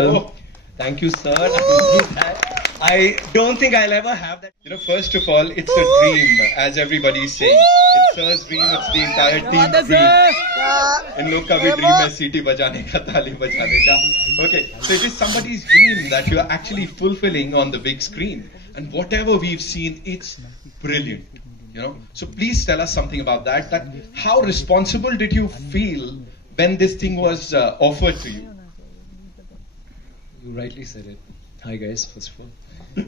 Oh, thank you, sir. I don't think I'll ever have that. First of all, it's a dream, as everybody is saying. It's sir's dream, it's the entire team's dream. In log ka bhi dream hai seeti bajane ka, tali bajane ka. Okay, so it is somebody's dream that you are actually fulfilling on the big screen. And whatever we've seen, it's brilliant. So please tell us something about that. How responsible did you feel when this thing was offered to you? You rightly said it. Hi guys, first of all.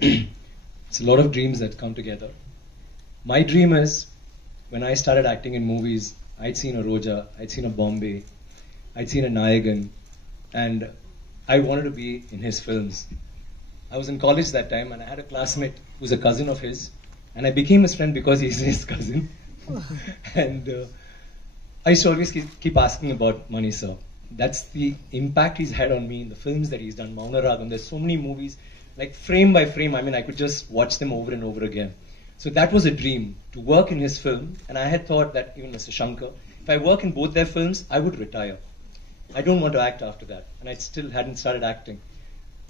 It's a lot of dreams that come together. My dream is, when I started acting in movies, I'd seen a Roja, I'd seen a Bombay, I'd seen a Nayagan, and I wanted to be in his films. I was in college that time and I had a classmate who's a cousin of his, and I became his friend because he's his cousin. And I used to always keep asking about Mani sir. That's the impact he's had on me in the films that he's done. Mauna Ragam, there's so many movies, like frame by frame, I could just watch them over and over again. So that was a dream, to work in his film. And I had thought that, even Mr. Shankar, if I work in both their films, I would retire. I don't want to act after that. And I still hadn't started acting.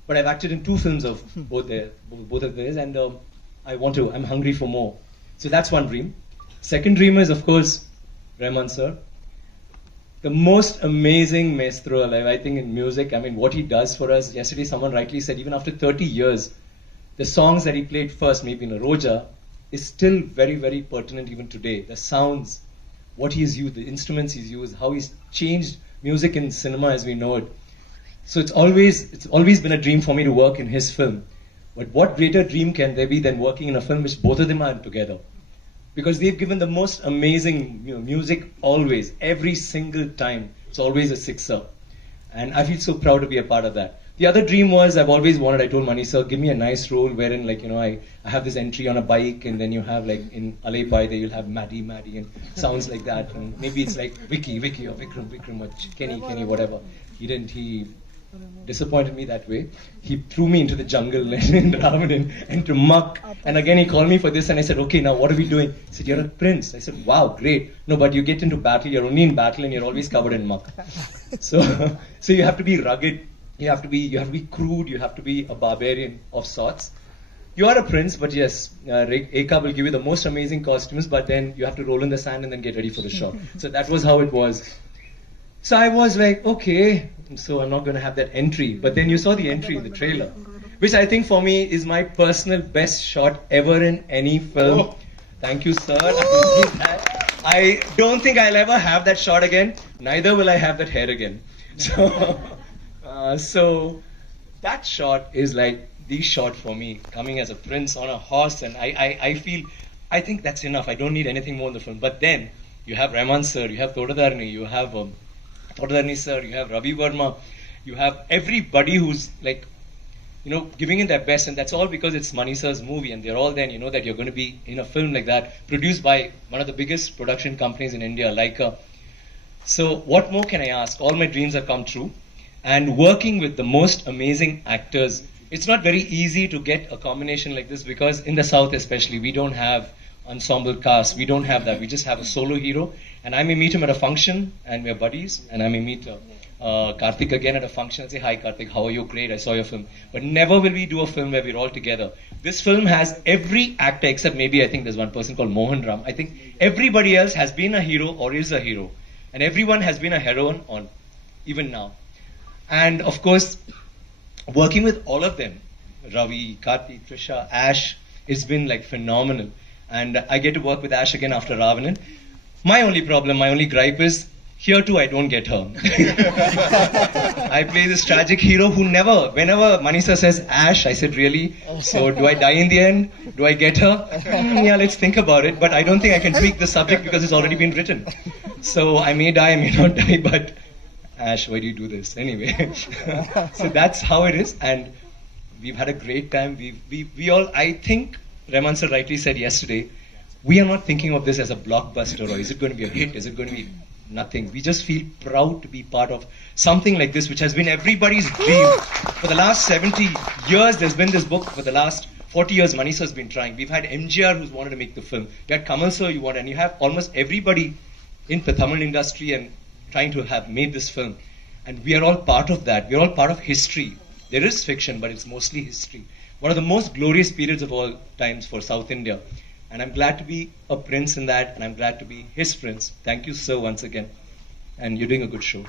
But I've acted in 2 films of both of theirs, and I'm hungry for more. So that's one dream. Second dream is, of course, Rahman sir. The most amazing maestro alive, I think, in music. What he does for us. Yesterday someone rightly said, even after 30 years, the songs that he played first, maybe in a Roja, is still very, very pertinent even today. The sounds, what he's used, the instruments he's used, how he's changed music in cinema as we know it. So it's always been a dream for me to work in his film. But what greater dream can there be than working in a film which both of them are together? Because they've given the most amazing music always, every single time. It's always a sixer. And I feel so proud to be a part of that. The other dream was, I've always wanted, I told Mani sir, give me a nice role wherein, I have this entry on a bike, and then you have, in Alepai, there you'll have Maddie, and sounds like that. And maybe it's like Vicky, or Vikram, or Kenny, whatever. He disappointed me that way. He threw me into the jungle in Ravanan and to muck. And again, he called me for this, and I said, okay, now what are we doing? He said, you're a prince. I said, wow, great. No, but you get into battle, you're only in battle, and you're always covered in muck. So you have to be rugged. You have to be crude. You have to be a barbarian of sorts. You are a prince, but yes, Eka will give you the most amazing costumes, but then you have to roll in the sand and then get ready for the shot. So that was how it was. So I was like, okay, so I'm not going to have that entry. But then you saw the entry in the trailer, which I think for me is my personal best shot ever in any film. Oh. Thank you, sir. I don't think I'll ever have that shot again. Neither will I have that hair again. So that shot is like the shot for me, coming as a prince on a horse. And I think that's enough. I don't need anything more in the film. But then you have Rahman sir, you have Thodadarni, you have Thodadarni sir, you have Ravi Verma, you have everybody who's giving it their best, and that's all because it's Mani sir's movie, and they're all there, and you know that you're going to be in a film like that, produced by one of the biggest production companies in India, Laika. So what more can I ask? All my dreams have come true, and working with the most amazing actors. It's not very easy to get a combination like this, because in the South especially, we don't have ensemble cast, we don't have that, we just have a solo hero, and I may meet him at a function, and we're buddies, and I may meet Karthik again at a function and say, hi Karthik, how are you? Great, I saw your film. But never will we do a film where we're all together. This film has every actor, except maybe I think there's one person called Mohan Ram. I think everybody else has been a hero or is a hero, and everyone has been a heroine on, even now. And of course, working with all of them, Ravi, Karthik, Trisha, Ash, it's been phenomenal. And I get to work with Ash again after Ravanan. My only problem, my only gripe is, here too I don't get her. I play this tragic hero who whenever Mani sir says Ash, I said, really? So do I die in the end? Do I get her? Yeah, let's think about it. But I don't think I can tweak the subject because it's already been written. So I may die, I may not die, but Ash, why do you do this? Anyway, so that's how it is. And we've had a great time. We all, I think, Rahman sir rightly said yesterday, we are not thinking of this as a blockbuster, or is it going to be a hit, is it going to be nothing. We just feel proud to be part of something like this, which has been everybody's dream. For the last 70 years, there's been this book. For the last 40 years, Mani sir has been trying. We've had MGR who's wanted to make the film. You had Kamal sir, and you have almost everybody in the Tamil industry and trying to have made this film. And we are all part of that. We are all part of history. There is fiction, but it's mostly history. One of the most glorious periods of all times for South India. And I'm glad to be a prince in that, and I'm glad to be his prince. Thank you, sir, once again. And you're doing a good show.